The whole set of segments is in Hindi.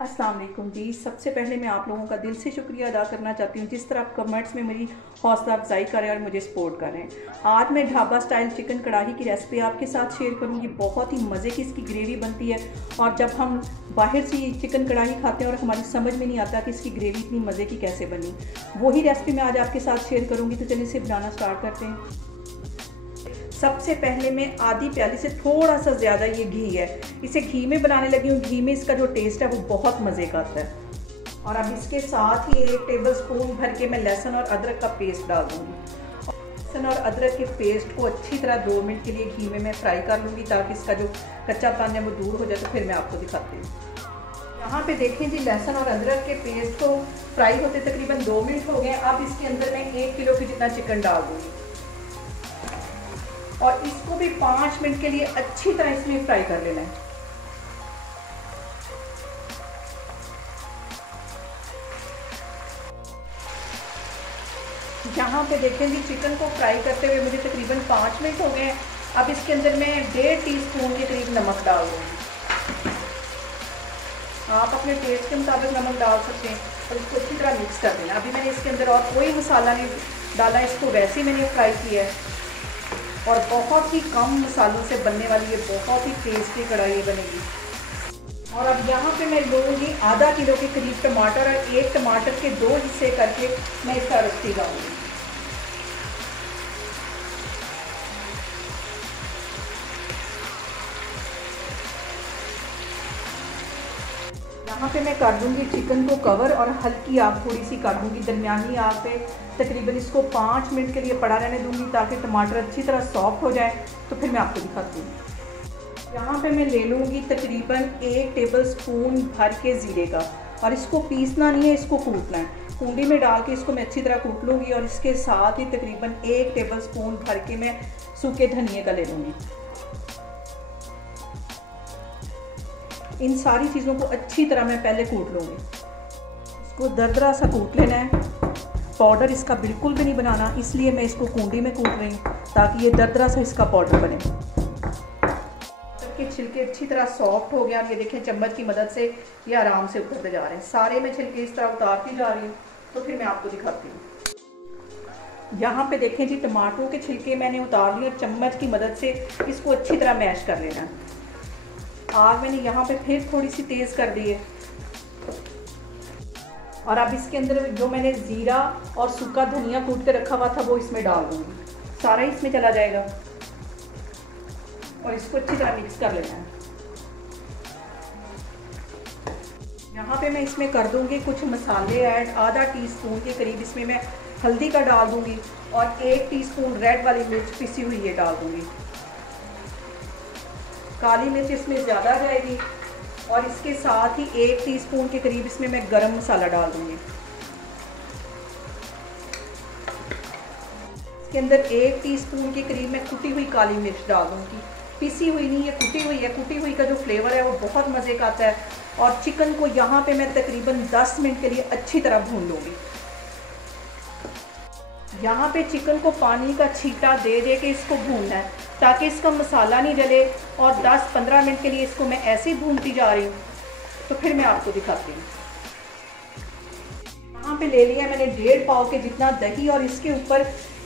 अस्सलाम वालेकुम जी। सबसे पहले मैं आप लोगों का दिल से शुक्रिया अदा करना चाहती हूँ जिस तरह आप कमेंट्स में मेरी हौसला अफजाई कर रहे हैं और मुझे सपोर्ट कर रहे हैं। आज मैं ढाबा स्टाइल चिकन कढ़ाई की रेसिपी आपके साथ शेयर करूँगी। बहुत ही मज़े की इसकी ग्रेवी बनती है और जब हम बाहर से चिकन कढ़ाई खाते हैं और हमारी समझ में नहीं आता कि इसकी ग्रेवी इतनी मज़े की कैसे बनी, वही रेसिपी मैं आज आपके साथ शेयर करूँगी। तो चलिए इसे बनाना स्टार्ट करते हैं। सबसे पहले मैं आधी प्याली से थोड़ा सा ज़्यादा ये घी है, इसे घी में बनाने लगी हूँ। घी में इसका जो टेस्ट है वो बहुत मज़े का आता है। और अब इसके साथ ही 1 टेबलस्पून भर के मैं लहसुन और अदरक का पेस्ट डाल दूँगी। लहसुन और अदरक के पेस्ट को अच्छी तरह 2 मिनट के लिए घी में मैं फ्राई कर लूँगी ताकि इसका जो कच्चापन है वो दूर हो जाए। तो फिर मैं आपको दिखाती हूँ। यहाँ पे देखें जी, लहसुन और अदरक के पेस्ट को फ्राई होते तकरीबन 2 मिनट हो गए। अब इसके अंदर मैं 1 किलो की जितना चिकन डाल दूँगी और इसको भी 5 मिनट के लिए अच्छी तरह इसमें फ्राई कर लेना है। यहाँ पे देखें जी, चिकन को फ्राई करते हुए मुझे तकरीबन 5 मिनट हो गए हैं। अब इसके अंदर मैं 1.5 टीस्पून के करीब नमक डाल दूँगी। आप अपने टेस्ट के मुताबिक नमक डाल सकते हैं और इसको अच्छी तरह मिक्स कर देना। अभी मैंने इसके अंदर और कोई मसाला नहीं डाला, इसको वैसे ही मैंने फ्राई किया है और बहुत ही कम मसालों से बनने वाली ये बहुत ही टेस्टी कढ़ाई बनेगी। और अब यहाँ पे मैं लूँगी आधा किलो के करीब टमाटर और 1 टमाटर के 2 हिस्से करके मैं इसका रस लगाऊंगी। यहाँ पे मैं कर दूँगी चिकन को कवर और हल्की आग थोड़ी सी कर दूँगी, दरमियानी आग पे तकरीबन इसको 5 मिनट के लिए पड़ा रहने दूँगी ताकि टमाटर अच्छी तरह सॉफ्ट हो जाए। तो फिर मैं आपको दिखाती हूँ। यहाँ पे मैं ले लूँगी तकरीबन 1 टेबलस्पून भर के ज़ीरे का और इसको पीसना नहीं है, इसको कूटना है। कुंडी में डाल के इसको मैं अच्छी तरह कूट लूँगी और इसके साथ ही तकरीबन 1 टेबलस्पून भर के मैं सूखे धनिए का ले लूँगी। इन सारी चीज़ों को अच्छी तरह मैं पहले कूट लूँगी। इसको दरदरा सा कूट लेना है। पाउडर इसका बिल्कुल भी नहीं बनाना, इसलिए मैं इसको कुंडी में कूट रही हूँ ताकि ये दरदरा सा इसका पाउडर बने। के छिलके अच्छी तरह सॉफ्ट हो गया और ये देखें चम्मच की मदद से ये आराम से उतरते जा रहे हैं। सारे मैं छिलके इस तरह उतारती जा रही हूँ। तो फिर मैं आपको दिखाती हूँ। यहाँ पे देखें जी, टमाटरों के छिलके मैंने उतार लिए और चम्मच की मदद से इसको अच्छी तरह मैश कर लेना। आग मैंने यहाँ पे फिर थोड़ी सी तेज़ कर दी है और अब इसके अंदर जो मैंने ज़ीरा और सूखा धनिया कूट के रखा हुआ था वो इसमें डाल दूँगी। सारा इसमें चला जाएगा और इसको अच्छी तरह मिक्स कर लेना है। यहाँ पे मैं इसमें कर दूँगी कुछ मसाले ऐड। आधा टीस्पून के करीब इसमें मैं हल्दी का डाल दूँगी और 1 टीस्पून रेड वाली मिर्च पिसी हुई ये डाल दूँगी। काली मिर्च इसमें ज़्यादा जाएगी और इसके साथ ही 1 टीस्पून के करीब इसमें मैं गरम मसाला डाल दूँगी। इसके अंदर 1 टीस्पून के करीब मैं कुटी हुई काली मिर्च डाल दूँगी। पिसी हुई नहीं, ये कुटी हुई है। कुटी हुई का जो फ्लेवर है वो बहुत मज़े का आता है। और चिकन को यहाँ पे मैं तकरीबन 10 मिनट के लिए अच्छी तरह भून लूँगी। यहाँ पे चिकन को पानी का छींटा दे दे के इसको भूनना है ताकि इसका मसाला नहीं जले और 10-15 मिनट के लिए इसको मैं ऐसे ही भूनती जा रही हूँ। तो फिर मैं आपको दिखाती हूँ। यहाँ पे ले लिया मैंने 1.5 पाव के जितना दही और इसके ऊपर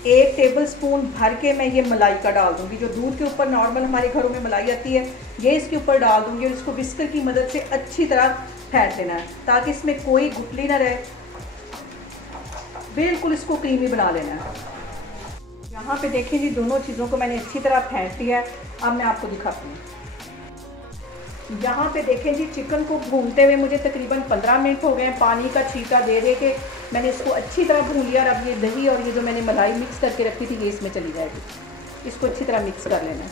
1 टेबलस्पून भर के मैं ये मलाई का डाल दूँगी। जो दूध के ऊपर नॉर्मल हमारे घरों में मलाई आती है, ये इसके ऊपर डाल दूँगी और इसको विस्कर की मदद से अच्छी तरह फेंट लेना है ताकि इसमें कोई गुठली ना रहे। बिल्कुल इसको क्रीमी बना लेना है। यहाँ पे देखिए जी, दोनों चीज़ों को मैंने अच्छी तरह फेंट लिया है। अब मैं आपको दिखाती हूँ। यहाँ पे देखें जी, चिकन को भूनते हुए मुझे तकरीबन 15 मिनट हो गए हैं। पानी का छींटा दे दे के मैंने इसको अच्छी तरह भून लिया और अब ये दही और ये जो मैंने मलाई मिक्स करके रखी थी ये इसमें चली जाएगी। इसको अच्छी तरह मिक्स कर लेना है।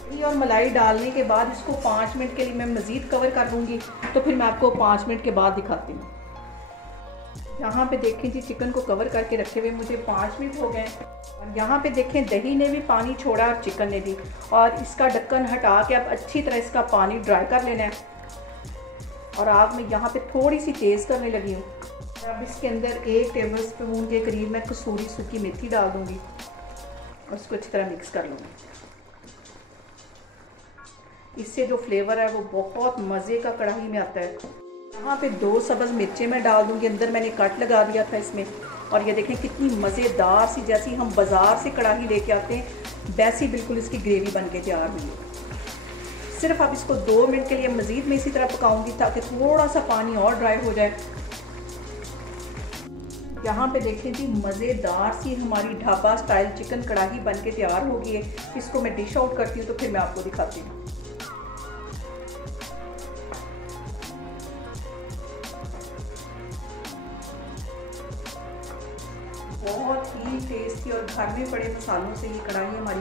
दही और मलाई डालने के बाद इसको 5 मिनट के लिए मैं मज़ीद कवर कर दूँगी। तो फिर मैं आपको 5 मिनट के बाद दिखाती हूँ। यहाँ पे देखें जी, चिकन को कवर करके रखे हुए मुझे 5 मिनट हो गए और यहाँ पे देखें दही ने भी पानी छोड़ा और चिकन ने भी। और इसका ढक्कन हटा के अब अच्छी तरह इसका पानी ड्राई कर लेना है और आग में यहाँ पे थोड़ी सी तेज़ करने लगी हूँ। अब इसके अंदर 1 टेबलस्पून के करीब मैं कसूरी सूखी मेथी डाल दूँगी और इसको अच्छी तरह मिक्स कर लूँगी। इससे जो फ्लेवर है वो बहुत मज़े का कढ़ाई में आता है। यहाँ पे 2 सब्ज़ मिर्चें मैं डाल दूँगी, अंदर मैंने कट लगा दिया था इसमें। और ये देखें कितनी मज़ेदार सी, जैसी हम बाज़ार से कढ़ाई लेके आते हैं वैसी बिल्कुल इसकी ग्रेवी बन के तैयार हुई है। सिर्फ अब इसको 2 मिनट के लिए मज़ीद मैं इसी तरह पकाऊंगी ताकि थोड़ा सा पानी और ड्राई हो जाए। यहाँ पे देखें जी, मज़ेदार सी हमारी ढाबा स्टाइल चिकन कढ़ाई बन के तैयार हो गई है। इसको मैं डिश आउट करती हूँ तो फिर मैं आपको दिखाती हूँ। बहुत ही टेस्टी और घर में पड़े मसालों से ये कढ़ाई हमारी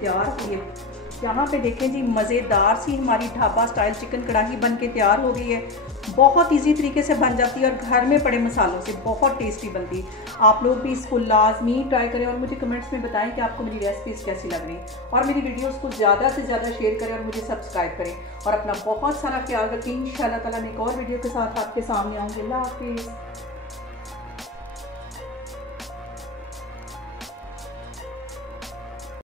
तैयार हुई है। यहाँ पे देखें जी, मज़ेदार सी हमारी ढाबा स्टाइल चिकन कढ़ाई बन के तैयार हो गई है। बहुत इजी तरीके से बन जाती है और घर में पड़े मसालों से बहुत टेस्टी बनती है। आप लोग भी इसको लाजमी ट्राई करें और मुझे कमेंट्स में बताएं कि आपको मेरी रेसिपीज़ कैसी लग रही और मेरी वीडियोस को ज़्यादा से ज़्यादा शेयर करें और मुझे सब्सक्राइब करें और अपना बहुत सारा ख्याल रखें। इंशाअल्लाह ताला मैं एक और वीडियो के साथ आपके सामने आऊँगी। अल्लाह हाफिज़।